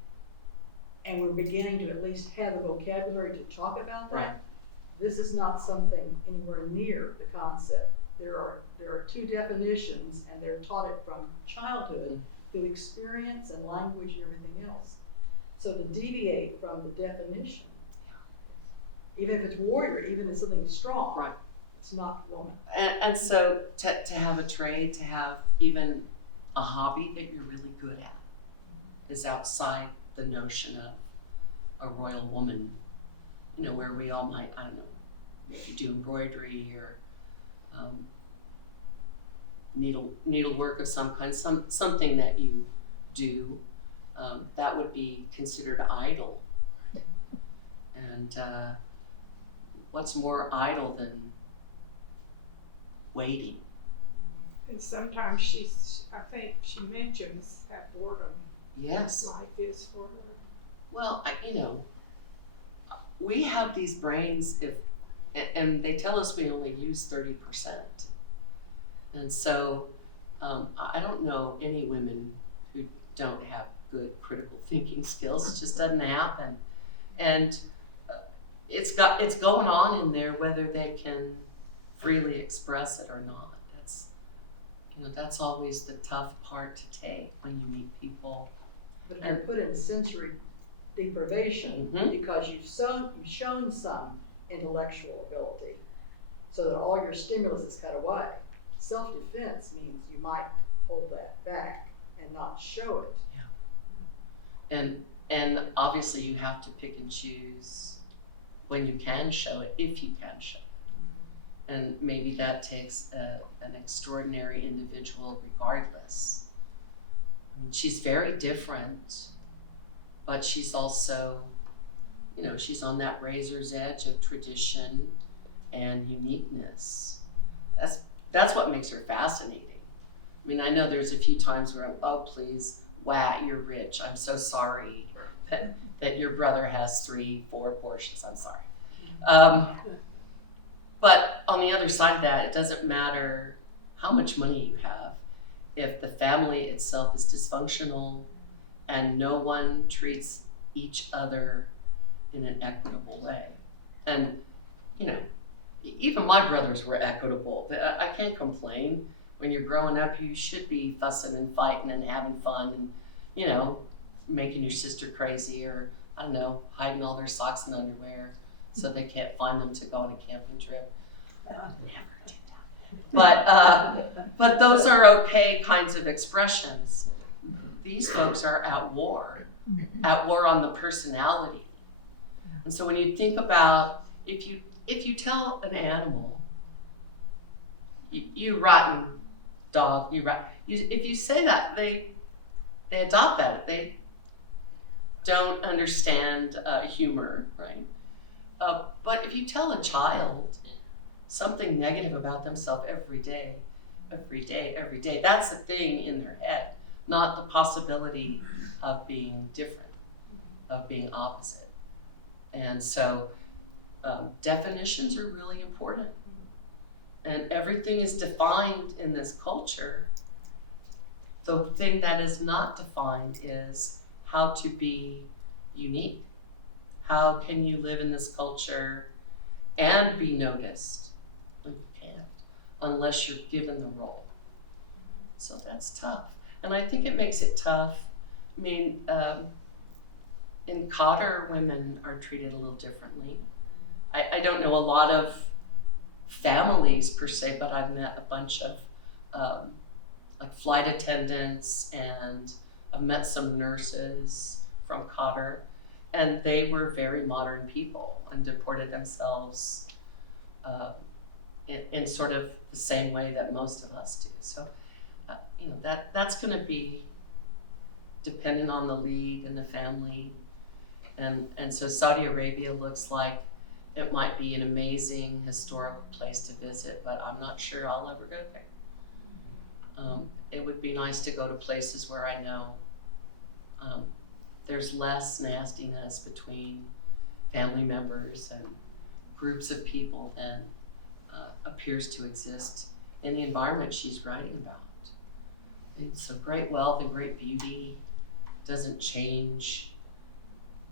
and we're beginning to at least have the vocabulary to talk about that, Right. this is not something anywhere near the concept. There are two definitions, and they're taught it from childhood through experience and language and everything else. So to deviate from the definition, even if it's warrior, even if it's something strong, Right. it's not woman. And so to have a trade, to have even a hobby that you're really good at is outside the notion of a royal woman, where we all might, I don't know, if you do embroidery or needlework of some kind, something that you do, that would be considered idle. And what's more idle than waiting? And sometimes I think she mentions that boredom Yes. life is for her. Well, we have these brains and they tell us we only use 30%. And so I don't know any women who don't have good critical thinking skills. It just doesn't happen. And it's going on in there whether they can freely express it or not. That's always the tough part to take when you meet people But if you're put in sensory deprivation because you've shown some intellectual ability, so that all your stimulus is cut away, self-defense means you might hold that back and not show it. And obviously you have to pick and choose when you can show it, if you can show it. And maybe that takes an extraordinary individual regardless. I mean, she's very different, but she's also, you know, she's on that razor's edge of tradition and uniqueness. That's what makes her fascinating. I mean, I know there's a few times where I'm, oh please, wow, you're rich. I'm so sorry that your brother has 3-4 Porsches. I'm sorry. But on the other side of that, it doesn't matter how much money you have if the family itself is dysfunctional and no one treats each other in an equitable way. And, you know, even my brothers were equitable. I can't complain. When you're growing up, you should be fussing and fighting and having fun and, you know, making your sister crazy or, I don't know, hiding all their socks and underwear so they can't find them to go on a camping trip. Never did that. But those are okay kinds of expressions. These folks are at war on the personality. And so when you think about, if you tell an animal, you rotten dog, if you say that, they adopt that. They don't understand humor, right? But if you tell a child something negative about themselves every day, that's the thing in their head, not the possibility of being different, of being opposite. And so definitions are really important. And everything is defined in this culture. The thing that is not defined is how to be unique. How can you live in this culture and be noticed? You can't, unless you're given the role. So that's tough. And I think it makes it tough. I mean, in Cotter, women are treated a little differently. I don't know a lot of families per se, but I've met a bunch of like flight attendants, and I've met some nurses from Cotter, and they were very modern people and deported themselves in sort of the same way that most of us do. So, you know, that's going to be dependent on the lead and the family, and so Saudi Arabia looks like it might be an amazing historical place to visit, but I'm not sure I'll ever go there. It would be nice to go to places where I know there's less nastiness between family members and groups of people than appears to exist in the environment she's writing about. And so great wealth and great beauty doesn't change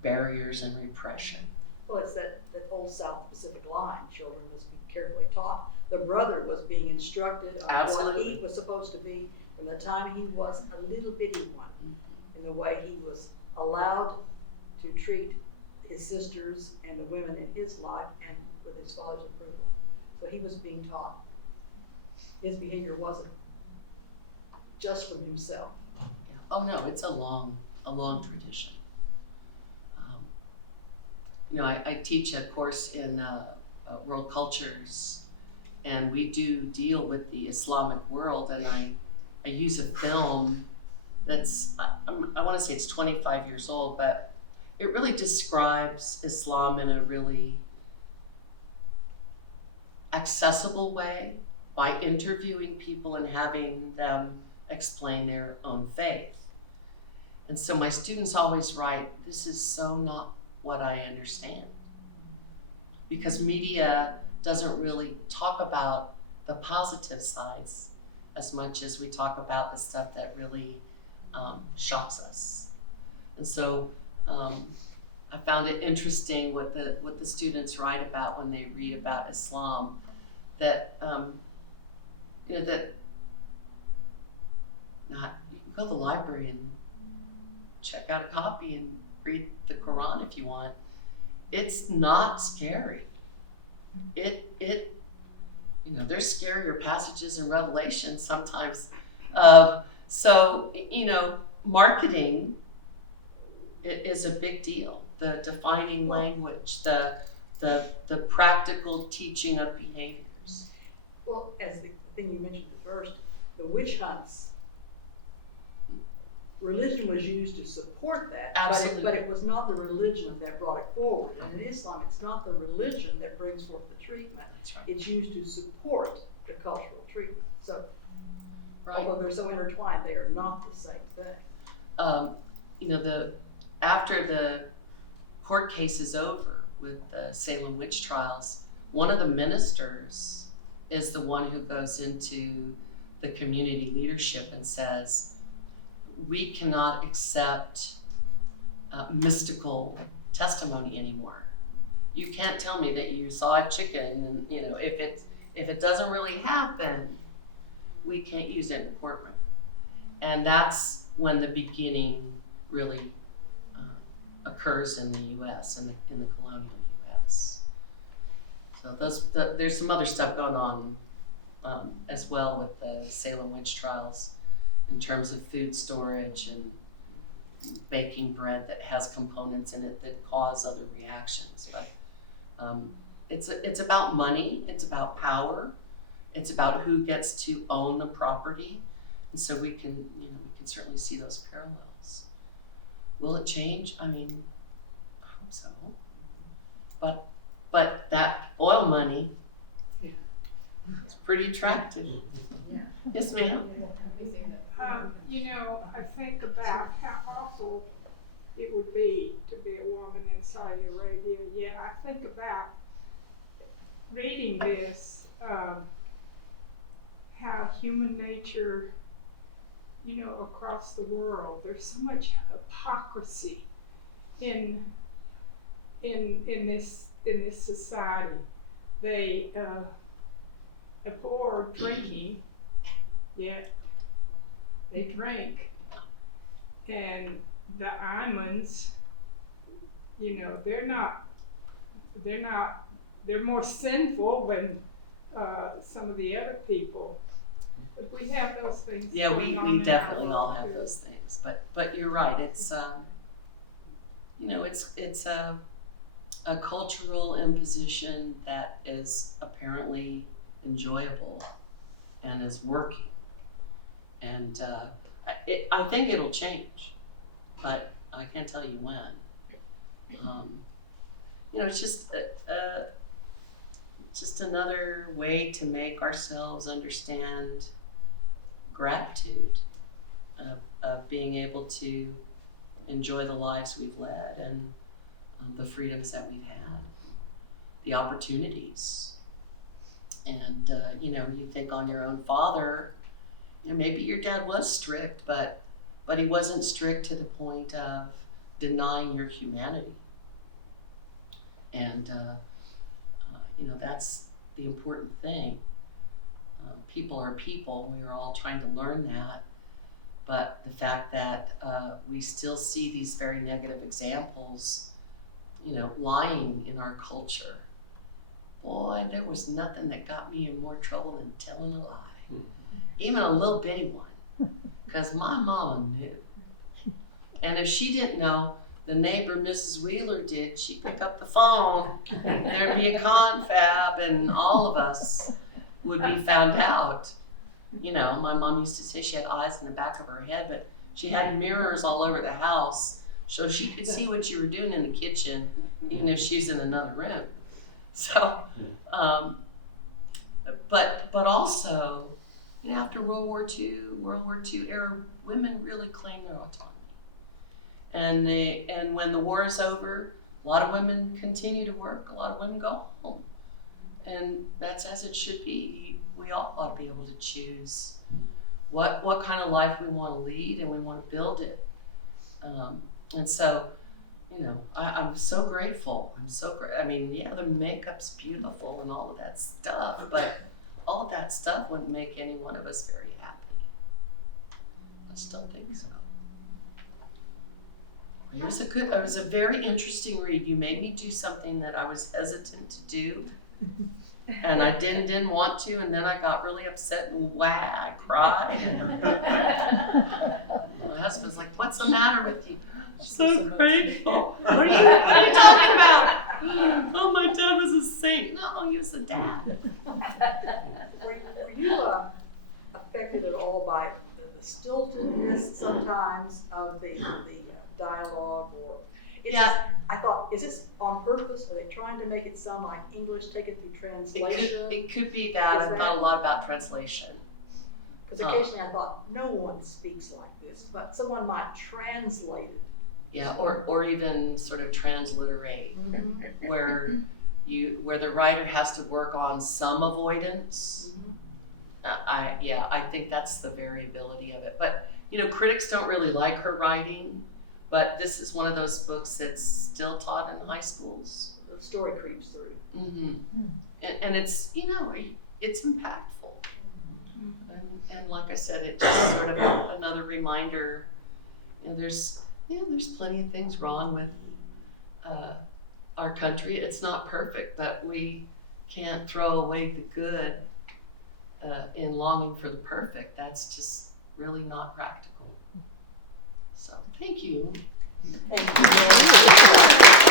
barriers and repression. Well, it's that old South Pacific line. Children must be carefully taught. The brother was being instructed on what he was supposed to be from the time he was a little bitty one, in the way he was allowed to treat his sisters and the women in his life and with his father's approval. So he was being taught. His behavior wasn't just from himself. Yeah. Oh no, it's a long tradition. You know, I teach a course in world cultures, and we do deal with the Islamic world, and I use a film that's, I want to say it's 25 years old, but it really describes Islam in a really accessible way by interviewing people and having them explain their own faith. And so my students always write, this is so not what I understand. Because media doesn't really talk about the positive sides as much as we talk about the stuff that really shocks us. And so I found it interesting what the students write about when they read about Islam, that you know, that not, you can go to the library and check out a copy and read the Quran if you want. It's not scary. There's scarier passages in Revelation sometimes. So, marketing is a big deal. The defining language, the practical teaching of behaviors. Well, as the thing you mentioned at first, the witch hunts, religion was used to support that, Absolutely. but it was not the religion that brought it forward. And in Islam, it's not the religion that brings forth the treatment. That's right. It's used to support the cultural treatment. So, Right. although they're so intertwined, they are not the same thing. After the court case is over with the Salem witch trials, one of the ministers is the one who goes into the community leadership and says, we cannot accept mystical testimony anymore. You can't tell me that you saw a chicken and, if it doesn't really happen, we can't use it in the courtroom. And that's when the beginning really occurs in the U.S., in the colonial U.S. So there's some other stuff going on as well with the Salem witch trials in terms of food storage and baking bread that has components in it that cause other reactions. But it's about money, it's about power, it's about who gets to own the property, and so we can certainly see those parallels. Will it change? I mean, I hope so. But that oil money is pretty attractive. Yeah. Yes, ma'am. I think about how awful it would be to be a woman in Saudi Arabia. Yeah, I think about reading this, how human nature, across the world, there's so much hypocrisy in this society. They abhor drinking, yet they drink. And the Imans, they're more sinful than some of the other people. But we have those things. Yeah, going on we in definitely our all world, have too. those things. But you're right. It's it's a cultural imposition that is apparently enjoyable and is working. And I think it'll change, but I can't tell you when. It's just another way to make ourselves understand gratitude of being able to enjoy the lives we've led and the freedoms that we've had, the opportunities. And you think on your own father, maybe your dad was strict, but he wasn't strict to the point of denying your humanity. And that's the important thing. People are people. We are all trying to learn that. But the fact that we still see these very negative examples, lying in our culture. Boy, there was nothing that got me in more trouble than telling a lie. Even a little bitty one. Because my mama knew. And if she didn't know, the neighbor, Mrs. Wheeler, did. She'd pick up the phone. There'd be a confab, and all of us would be found out. My mom used to say she had eyes in the back of her head, but she had mirrors all over the house so she could see what you were doing in the kitchen, even if she's in another room. So, but also, after World War II era, women really claimed their autonomy. And when the war is over, a lot of women continue to work, a lot of women go home. And that's as it should be. We all ought to be able to choose what kind of life we want to lead, and we want to build it. And so, I'm so grateful. I mean, yeah, the makeup's beautiful and all of that stuff, but all of that stuff wouldn't make any one of us very happy. I just don't think so. It was a very interesting read. You made me do something that I was hesitant to do. And I didn't want to, and then I got really upset and I cried. And my husband's like, "What's the matter with you?" So grateful. What are you talking about? Oh, my dad was a saint. No, he was a dad. Were you affected at all by the stiltedness sometimes of the dialogue, or I thought, is this on purpose? Are they trying to make it sound like English taken through translation? It could be that. I thought a lot about translation. Because occasionally I thought, no one speaks like this, but someone might translate it. Yeah, or even sort of transliterate, Mm-hmm. where the writer has to work on some avoidance. Mm-hmm. I think that's the variability of it. But critics don't really like her writing. But this is one of those books that's still taught in high schools. The story creeps through. Mm-hmm. And it's it's impactful. And like I said, it's just sort of another reminder. There's plenty of things wrong with our country. It's not perfect, but we can't throw away the good in longing for the perfect. That's just really not practical. So, thank you. Thank you.